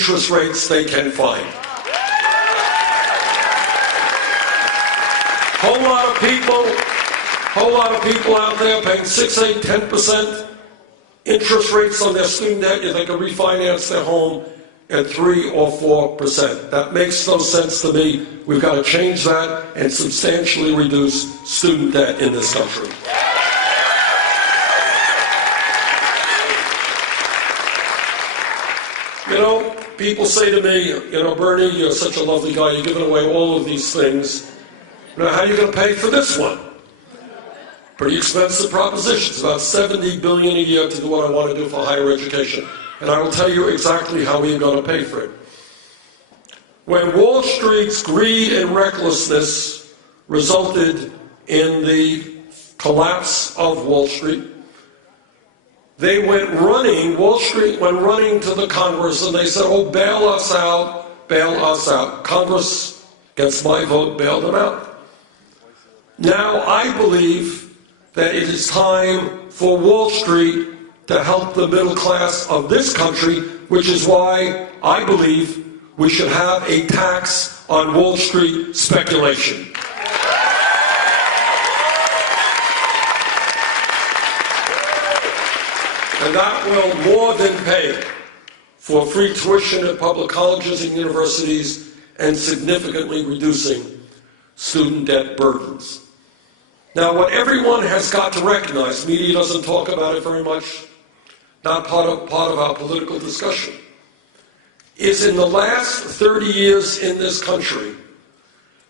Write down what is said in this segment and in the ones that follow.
interest rates they can find. Whole lot of people out there paying 6, 8, 10% interest rates on their student debt if they can refinance their home at 3 or 4%. That makes no sense to me. We've got to change that and substantially reduce student debt in this country. You know, people say to me, you know, Bernie, you're such a lovely guy, you're giving away all of these things. You know, how are you going to pay for this one? Pretty expensive proposition. It's about $70 billion a year to do what I want to do for higher education. And I will tell you exactly how we're going to pay for it. When Wall Street's greed and recklessness resulted in the collapse of Wall Street, they went running, Wall Street went running to the Congress and they said, oh, bail us out, bail us out. Congress, against my vote, bailed them out. Now I believe that it is time for Wall Street to help the middle class of this country, which is why I believe we should have a tax on Wall Street speculation. And that will more than pay for free tuition at public colleges and universities and significantly reducing student debt burdens. Now, what everyone has got to recognize, media doesn't talk about it very much, not part of our political discussion, is in the last 30 years in this country,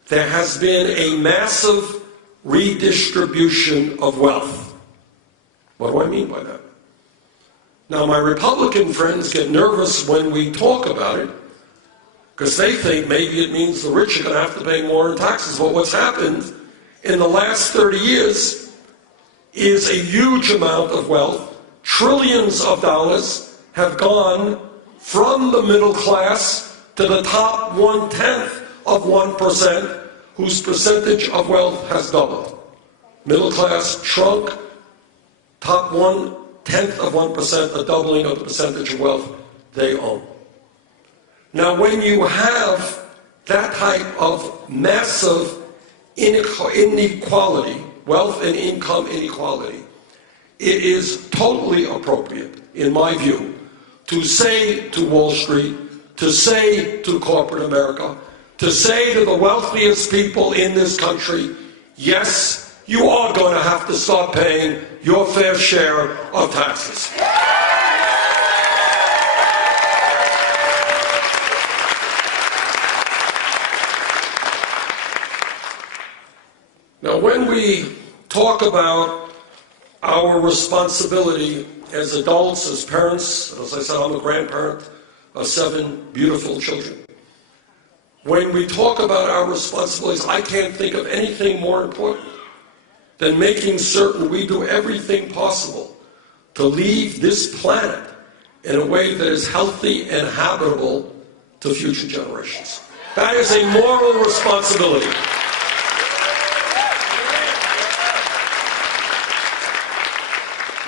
there has been a massive redistribution of wealth. What do I mean by that? Now, my Republican friends get nervous when we talk about it because they think maybe it means the rich are going to have to pay more in taxes. But what's happened in the last 30 years is a huge amount of wealth. Trillions of dollars have gone from the middle class to the top 1/10 of 1%, whose percentage of wealth has doubled. Middle class shrunk, top 1/10 of 1%, a doubling of the percentage of wealth they own. Now, when you have that type of massive inequality, wealth and income inequality, it is totally appropriate, in my view, to say to Wall Street, to say to corporate America, to say to the wealthiest people in this country, yes, you are going to have to start paying your fair share of taxes. Now, when we talk about our responsibility as adults, as parents, as I said, I'm a grandparent of 7 beautiful children. When we talk about our responsibilities, I can't think of anything more important than making certain we do everything possible to leave this planet in a way that is healthy and habitable to future generations. That is a moral responsibility.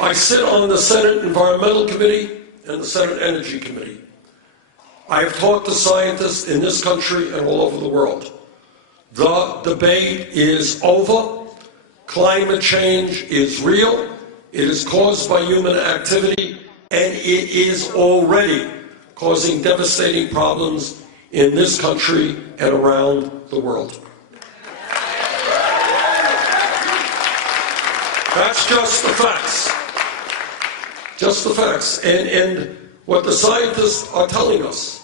I sit on the Senate Environmental Committee and the Senate Energy Committee. I have talked to scientists in this country and all over the world. The debate is over. Climate change is real. It is caused by human activity, and it is already causing devastating problems in this country and around the world. That's just the facts. Just the facts. And what the scientists are telling us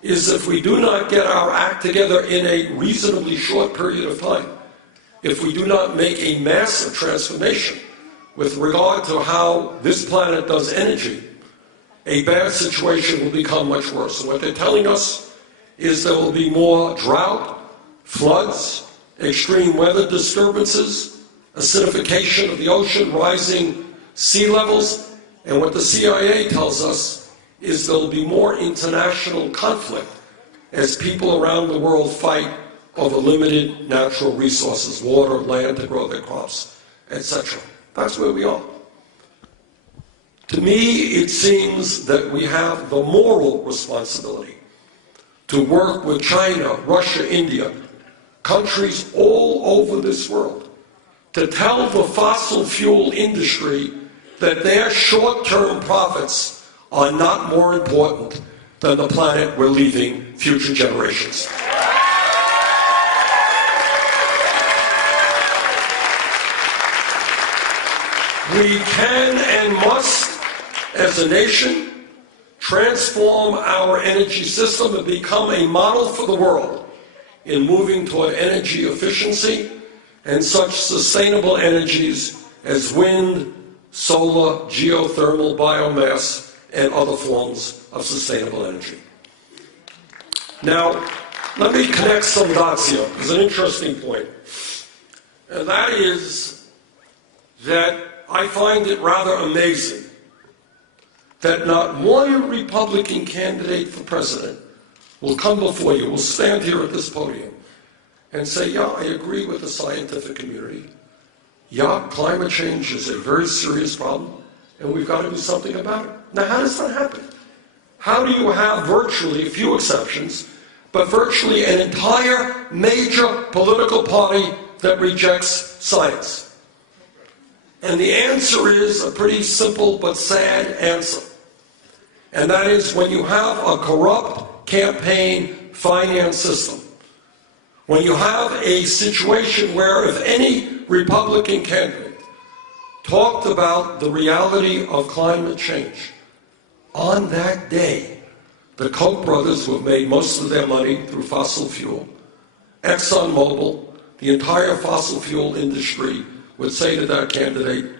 is if we do not get our act together in a reasonably short period of time, if we do not make a massive transformation with regard to how this planet does energy, a bad situation will become much worse. And what they're telling us is there will be more drought, floods, extreme weather disturbances, acidification of the ocean, rising sea levels. And what the CIA tells us is there will be more international conflict as people around the world fight over limited natural resources, water, land to grow their crops, etc. That's where we are. To me, it seems that we have the moral responsibility to work with China, Russia, India, countries all over this world, to tell the fossil fuel industry that their short-term profits are not more important than the planet we're leaving future generations. We can and must, as a nation, transform our energy system and become a model for the world in moving toward energy efficiency and such sustainable energies as wind, solar, geothermal, biomass, and other forms of sustainable energy. Now, let me connect some dots here. There's an interesting point. And that is that I find it rather amazing that not one Republican candidate for president will come before you, will stand here at this podium and say, yeah, I agree with the scientific community. Yeah, climate change is a very serious problem, and we've got to do something about it. Now, how does that happen? How do you have virtually, a few exceptions, but virtually an entire major political party that rejects science? And the answer is a pretty simple but sad answer. And that is when you have a corrupt campaign finance system, when you have a situation where if any Republican candidate talked about the reality of climate change, on that day, the Koch brothers, who have made most of their money through fossil fuel, ExxonMobil, the entire fossil fuel industry would say to that candidate,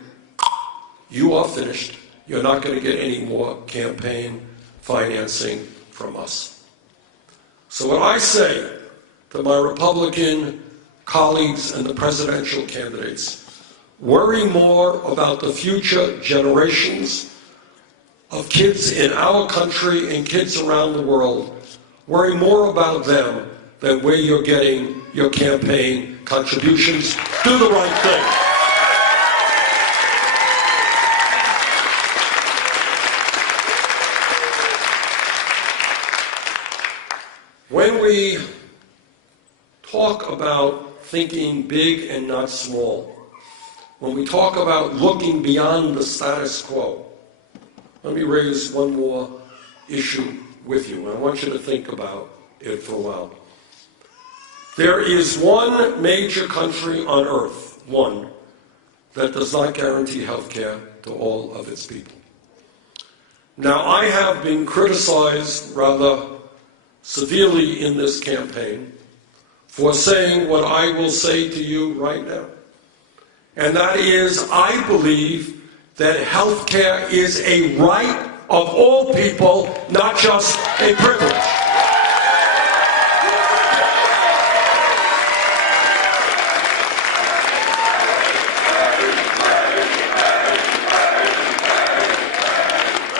you are finished. You're not going to get any more campaign financing from us. So what I say to my Republican colleagues and the presidential candidates, worry more about the future generations of kids in our country and kids around the world. Worry more about them than where you're getting your campaign contributions. Do the right thing. When we talk about thinking big and not small, when we talk about looking beyond the status quo, let me raise one more issue with you, and I want you to think about it for a while. There is one major country on earth, one, that does not guarantee health care to all of its people. Now, I have been criticized rather severely in this campaign for saying what I will say to you right now. And that is, I believe that health care is a right of all people, not just a privilege.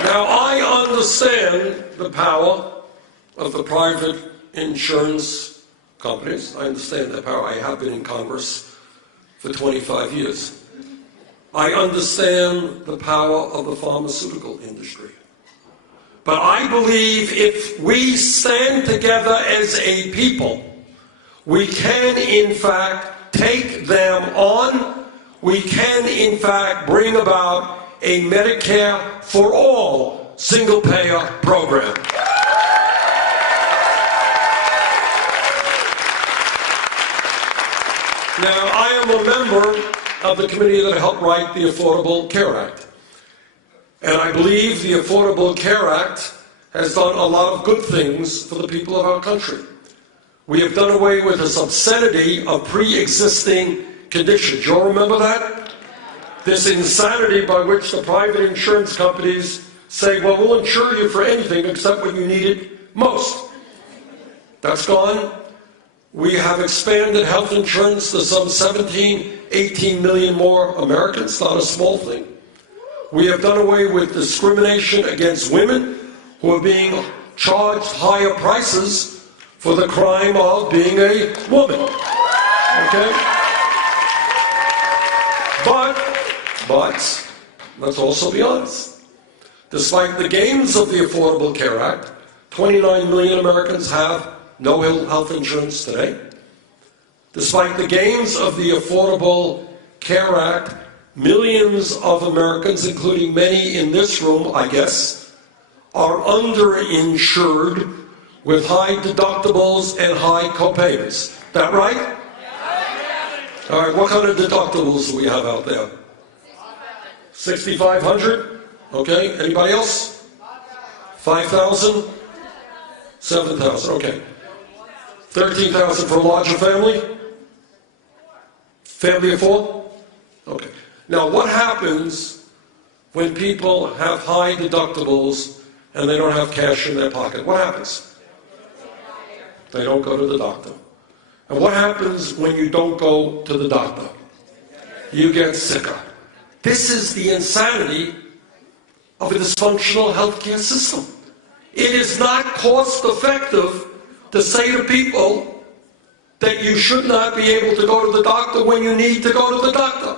Now, I understand the power of the private insurance companies. I understand that power. I have been in Congress for 25 years. I understand the power of the pharmaceutical industry. But I believe if we stand together as a people, we can in fact take them on. We can in fact bring about a Medicare for all single-payer program. Now, I am a member of the committee that helped write the Affordable Care Act. And I believe the Affordable Care Act has done a lot of good things for the people of our country. We have done away with this obscenity of pre-existing conditions. You all remember that? This insanity by which the private insurance companies say, well, we'll insure you for anything except when you need it most. That's gone. We have expanded health insurance to some 17, 18 million more Americans, not a small thing. We have done away with discrimination against women who are being charged higher prices for the crime of being a woman. Okay? But, let's also be honest. Despite the gains of the Affordable Care Act, 29 million Americans have no health insurance today. Despite the gains of the Affordable Care Act, millions of Americans, including many in this room, I guess, are underinsured with high deductibles and high copayments. That right? All right, what kind of deductibles do we have out there? $6,500? Okay, anybody else? $5,000? $7,000, okay. $13,000 for a larger family? Family of four? Okay. Now, what happens when people have high deductibles and they don't have cash in their pocket? What happens? They don't go to the doctor. And what happens when you don't go to the doctor? You get sicker. This is the insanity of a dysfunctional healthcare system. It is not cost effective to say to people that you should not be able to go to the doctor when you need to go to the doctor.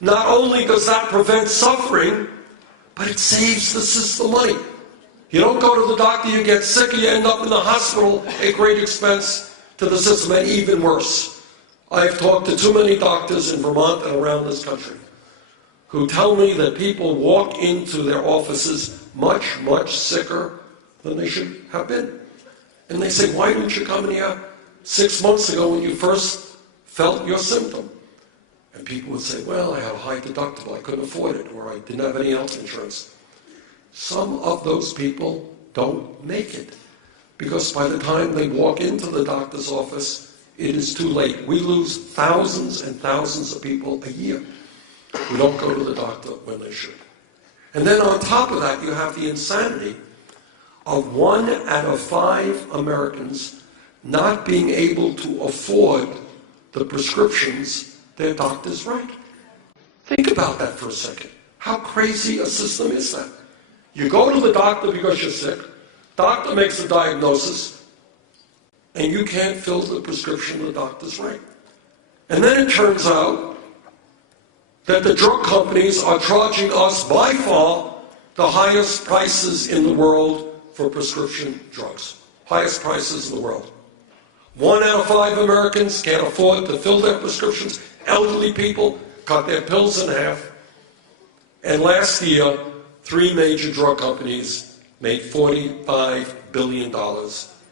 Not only does that prevent suffering, but it saves the system money. You don't go to the doctor, you get sick, you end up in the hospital at great expense to the system, and even worse. I've talked to too many doctors in Vermont and around this country who tell me that people walk into their offices much, much sicker than they should have been. And they say, why didn't you come in here 6 months ago when you first felt your symptom? And people would say, well, I had a high deductible, I couldn't afford it, or I didn't have any health insurance. Some of those people don't make it, because by the time they walk into the doctor's office, it is too late. We lose thousands and thousands of people a year who don't go to the doctor when they should. And then on top of that, you have the insanity of 1 out of 5 Americans not being able to afford the prescriptions their doctors write. Think about that for a second. How crazy a system is that? You go to the doctor because you're sick, doctor makes a diagnosis, and you can't fill the prescription the doctors write. And then it turns out that the drug companies are charging us by far the highest prices in the world for prescription drugs. Highest prices in the world. 1 out of 5 Americans can't afford to fill their prescriptions. Elderly people cut their pills in half. And last year, 3 major drug companies made $45 billion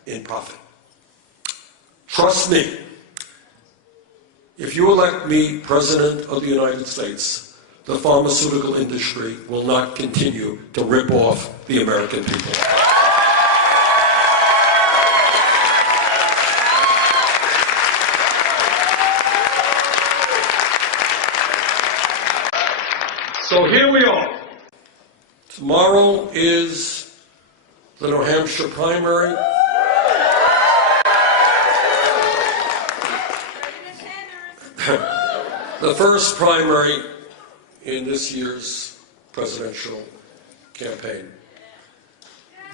in profit. Trust me, if you elect me President of the United States, the pharmaceutical industry will not continue to rip off the American people. So here we are. Tomorrow is the New Hampshire primary. The first primary in this year's presidential campaign.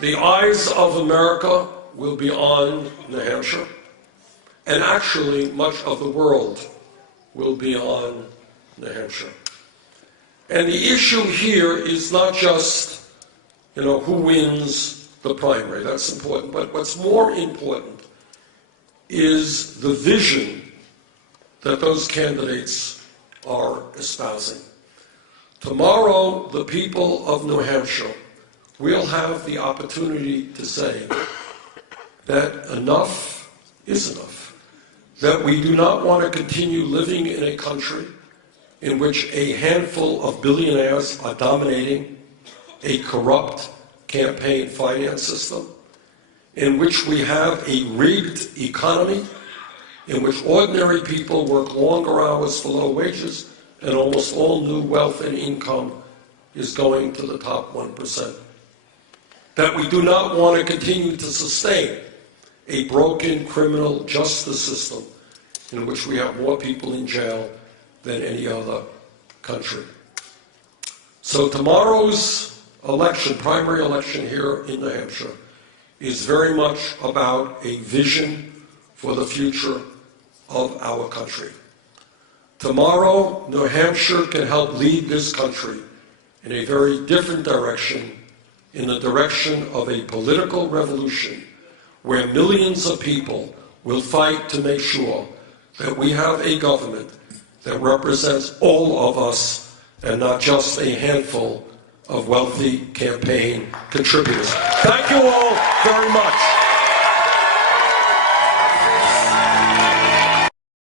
The eyes of America will be on New Hampshire, and actually much of the world will be on New Hampshire. And the issue here is not just, who wins the primary. That's important. But what's more important is the vision that those candidates are espousing. Tomorrow, the people of New Hampshire will have the opportunity to say that enough is enough, that we do not want to continue living in a country in which a handful of billionaires are dominating a corrupt campaign finance system, in which we have a rigged economy, in which ordinary people work longer hours for low wages, and almost all new wealth and income is going to the top 1%. That we do not want to continue to sustain a broken criminal justice system in which we have more people in jail than any other country. So tomorrow's election, primary election here in New Hampshire, is very much about a vision for the future of our country. Tomorrow, New Hampshire can help lead this country in a very different direction, in the direction of a political revolution where millions of people will fight to make sure that we have a government that represents all of us and not just a handful of wealthy campaign contributors. Thank you all.